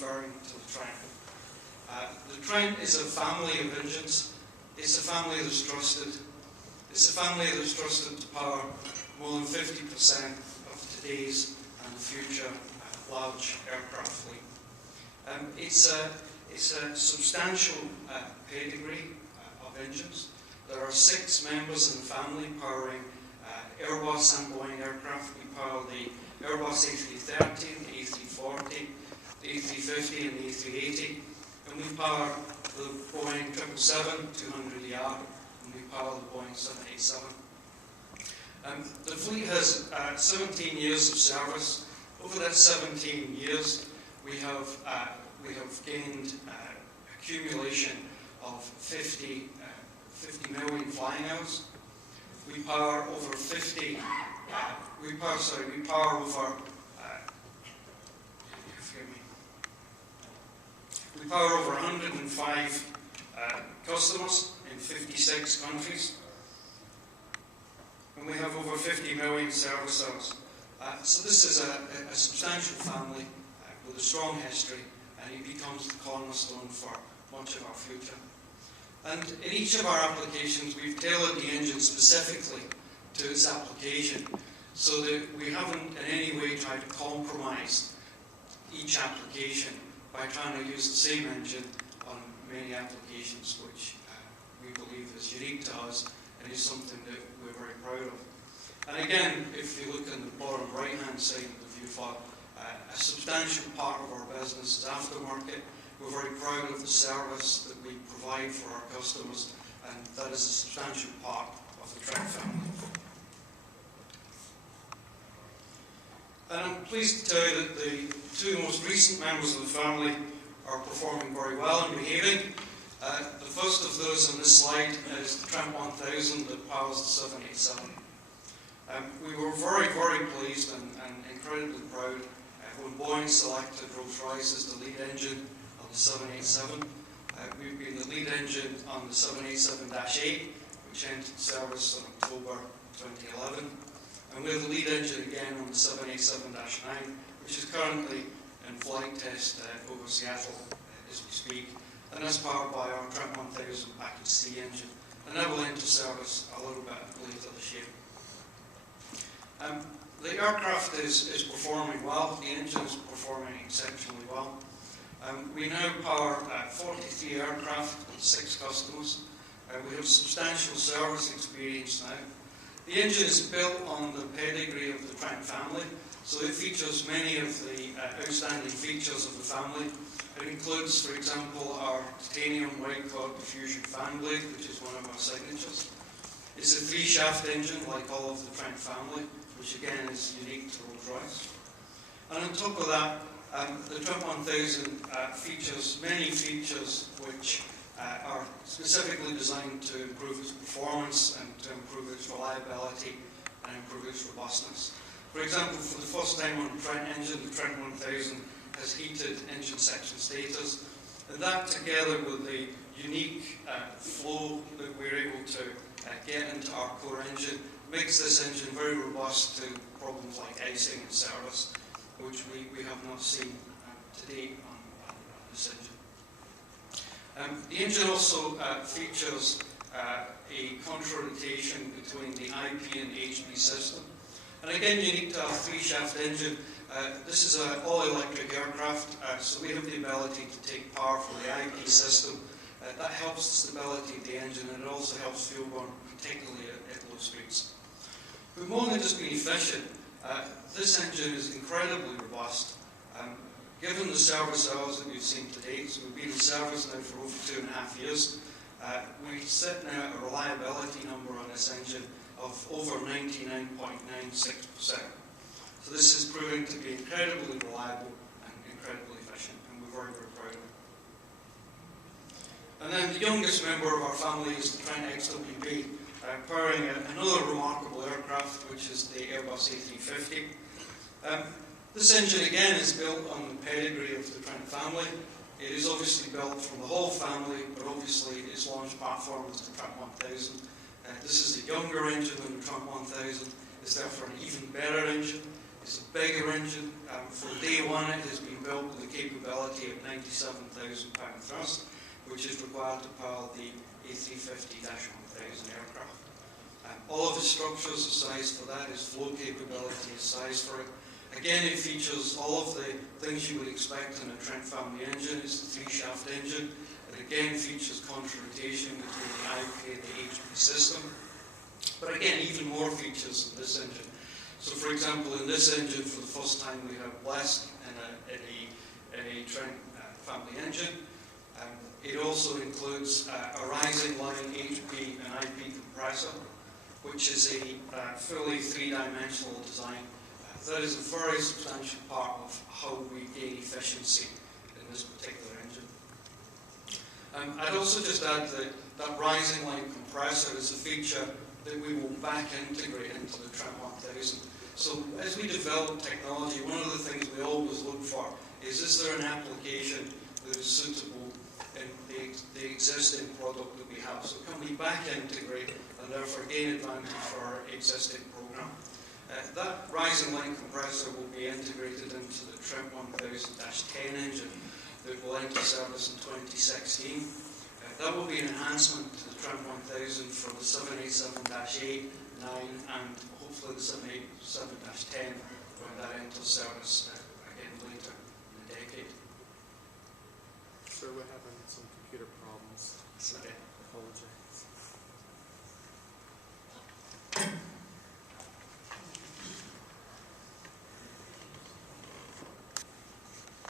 referring to the Trent. The Trent is a family of engines. It's a family that's trusted. It's a family that's trusted to power more than 50% of today's and future large aircraft fleet. It's a substantial pedigree of engines. There are 6 members in the family powering Airbus and Boeing aircraft. We power the Airbus A330, the A340, the A350 and the A380, and we power the Boeing 777-200ER, and we power the Boeing 787. The fleet has 17 years of service. Over that 17 years, we have gained accumulation of 50 million flying hours. We power over 50. We power over. We power over 105 customers in 56 countries, and we have over 50 million service hours. So this is a substantial family with a strong history, and it becomes the cornerstone for much of our future. And in each of our applications, we've tailored the engine specifically to its application, so that we haven't in any way tried to compromise each application by trying to use the same engine on many applications, which we believe is unique to us and is something that we're very proud of. And again, if you look in the bottom right-hand side of the view file, a substantial part of our business is aftermarket. We're very proud of the service that we provide for our customers, and that is a substantial part of the Trent family. And I'm pleased to tell you that the 2 most recent members of the family are performing very well and behaving. The first of those on this slide is the Trent 1000 that powers the 787. We were very, very pleased and incredibly proud when Boeing selected Rolls-Royce as the lead engine on the 787. We've been the lead engine on the 787-8, which entered service in October 2011. And we're the lead engine again on the 787-9, which is currently in flight test over Seattle as we speak. And that's powered by our Trent 1000 package C engine. And that will enter service a little bit later this year. The aircraft is performing well. The engine is performing exceptionally well. We now power 43 aircraft with 6 customers. We have substantial service experience now. The engine is built on the pedigree of the Trent family, so it features many of the outstanding features of the family. It includes, for example, our titanium wide chord diffusion fan blade, which is one of our signatures. It's a 3-shaft engine, like all of the Trent family, which again is unique to Rolls-Royce. And on top of that, the Trent 1000 features many features which are specifically designed to improve its performance and to improve its reliability and improve its robustness. For example, for the first time on a Trent engine, the Trent 1000 has heated engine section stators, and that together with the unique flow that we're able to get into our core engine makes this engine very robust to problems like icing and service, which we have not seen to date on this engine. The engine also features a contra-rotation between the IP and HB system. And again, unique to our 3-shaft engine, this is an all-electric aircraft, so we have the ability to take power from the IP system. That helps the stability of the engine, and it also helps fuel burn, particularly at low speeds. But more than just being efficient, this engine is incredibly robust. Given the service hours that we've seen to date, so we've been in service now for over 2.5 years, we sit now at a reliability number on this engine of over 99.96%. So this is proving to be incredibly reliable and incredibly efficient, and we're very, very proud of it. And then the youngest member of our family is the Trent XWB, powering another remarkable aircraft, which is the Airbus A350. This engine again is built on the pedigree of the Trent family. It is obviously built from the whole family, but obviously its launch platform is the Trent 1000. This is a younger engine than the Trent 1000. It's therefore an even better engine. It's a bigger engine. From day one, it has been built with a capability of 97,000 pound thrust, which is required to power the A350-1000 aircraft. All of the structures are sized for that. Its flow capability is sized for it. Again, it features all of the things you would expect in a Trent family engine. It's a 3-shaft engine. It again features contra-rotation between the IP and the HP system. But again, even more features in this engine. So for example, in this engine, for the first time, we have blast in a Trent family engine. It also includes a rising line HP and IP compressor, which is a fully 3-dimensional design. That is a very substantial part of how we gain efficiency in this particular engine. I'd also just add that rising line compressor is a feature that we will back integrate into the Trent 1000. So as we develop technology, one of the things we always look for is there an application that is suitable in the existing product that we have? So can we back integrate and therefore gain advantage for our existing program? That rising line compressor will be integrated into the Trent 1000-10 engine that will enter service in 2016. That will be an enhancement to the Trent 1000 for the 787-8, 9 and hopefully the 787-10 when that enters service again later in the decade. So we're having some computer